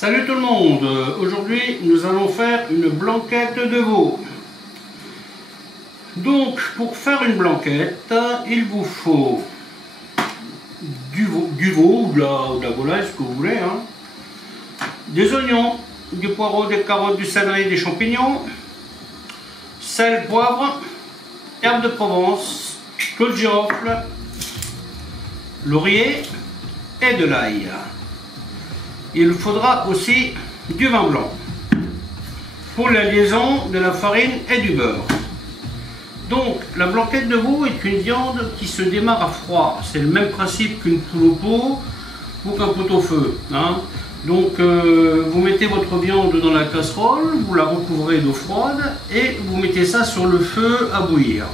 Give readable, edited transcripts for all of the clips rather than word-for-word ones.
Salut tout le monde, aujourd'hui nous allons faire une blanquette de veau. Donc pour faire une blanquette, il vous faut du veau ou de la volaille, ce que vous voulez, hein. Des oignons, du poireau, des carottes, du céleri, des champignons, sel, poivre, herbes de Provence, clou de girofle, laurier et de l'ail. Il faudra aussi du vin blanc pour la liaison de la farine et du beurre. Donc la blanquette de veau est une viande qui se démarre à froid. C'est le même principe qu'une poule au pot ou qu'un pot-au-feu, hein. Donc vous mettez votre viande dans la casserole, vous la recouvrez d'eau froide et vous mettez ça sur le feu à bouillir.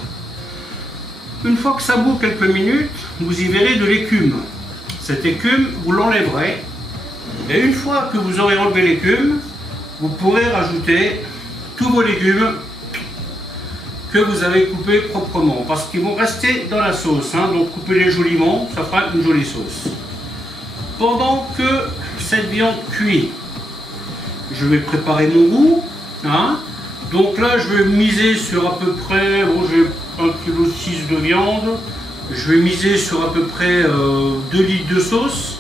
Une fois que ça bout quelques minutes, vous y verrez de l'écume. Cette écume, vous l'enlèverez. Et une fois que vous aurez enlevé l'écume, vous pourrez rajouter tous vos légumes que vous avez coupés proprement, parce qu'ils vont rester dans la sauce, hein. Donc coupez-les joliment, ça fera une jolie sauce. Pendant que cette viande cuit, je vais préparer mon goût, hein. Donc là je vais miser sur à peu près, bon, j'ai 1,6 kg de viande, je vais miser sur à peu près 2 litres de sauce.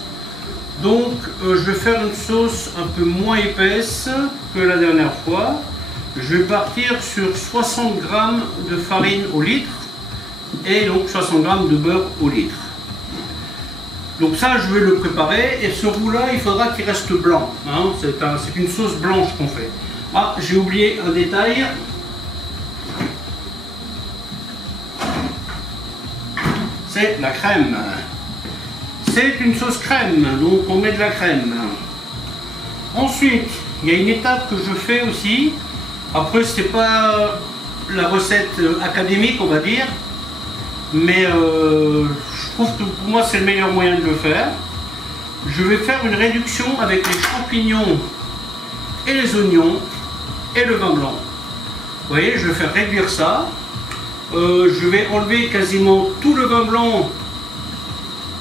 Donc je vais faire une sauce un peu moins épaisse que la dernière fois. Je vais partir sur 60 g de farine au litre et donc 60 g de beurre au litre. Donc ça je vais le préparer, et ce roux là il faudra qu'il reste blanc, hein. C'est une sauce blanche qu'on fait. Ah, j'ai oublié un détail. C'est la crème. C'est une sauce crème, donc on met de la crème. Ensuite, il y a une étape que je fais aussi. Après, c'est pas la recette académique, on va dire, mais je trouve que pour moi c'est le meilleur moyen de le faire. Je vais faire une réduction avec les champignons et les oignons et le vin blanc. Vous voyez, je vais faire réduire ça. Je vais enlever quasiment tout le vin blanc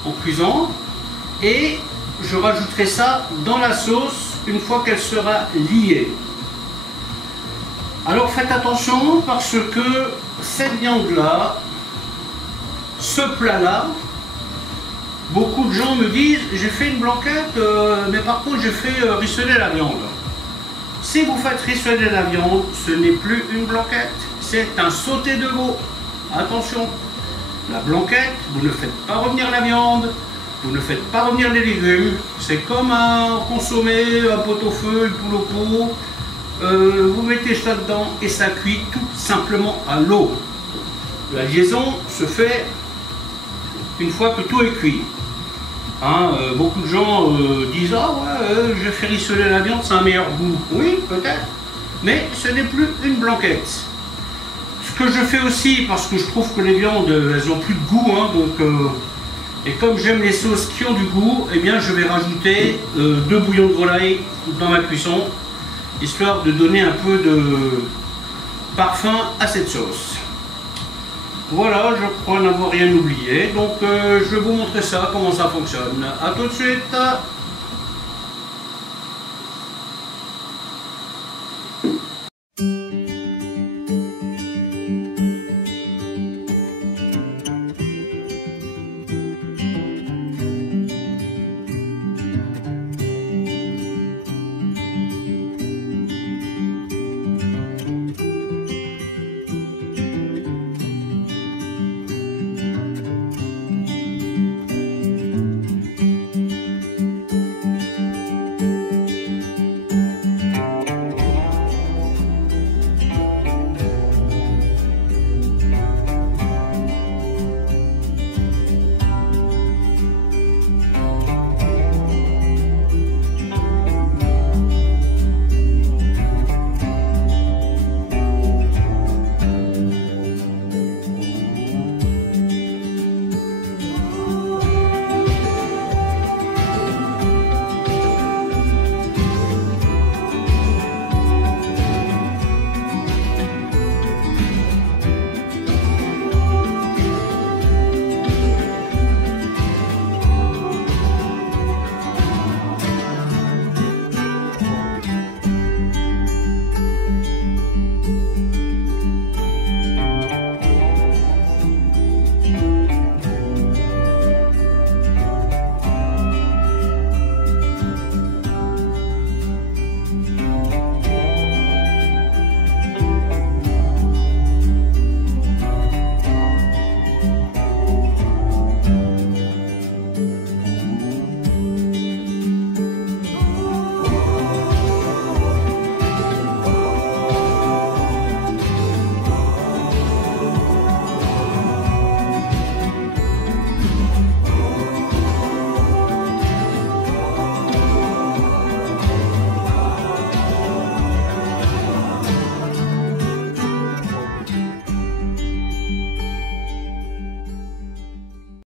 en cuisant, et je rajouterai ça dans la sauce une fois qu'elle sera liée. Alors faites attention, parce que cette viande là, ce plat là, beaucoup de gens me disent j'ai fait une blanquette mais par contre j'ai fait rissoler la viande. Si vous faites rissoler la viande, ce n'est plus une blanquette, c'est un sauté de veau. Attention. La blanquette, vous ne faites pas revenir la viande, vous ne faites pas revenir les légumes. C'est comme un consommé, un pot-au-feu, une poule au pot. Vous mettez ça dedans et ça cuit tout simplement à l'eau. La liaison se fait une fois que tout est cuit. Hein, beaucoup de gens disent « Ah ouais, j'ai fait rissoler la viande, c'est un meilleur goût. » Oui, peut-être, mais ce n'est plus une blanquette. Ce que je fais aussi, parce que je trouve que les viandes, elles ont plus de goût, hein, donc, et comme j'aime les sauces qui ont du goût, eh bien je vais rajouter 2 bouillons de volaille dans ma cuisson, histoire de donner un peu de parfum à cette sauce. Voilà, je crois n'avoir rien oublié, donc je vais vous montrer ça, comment ça fonctionne. A tout de suite.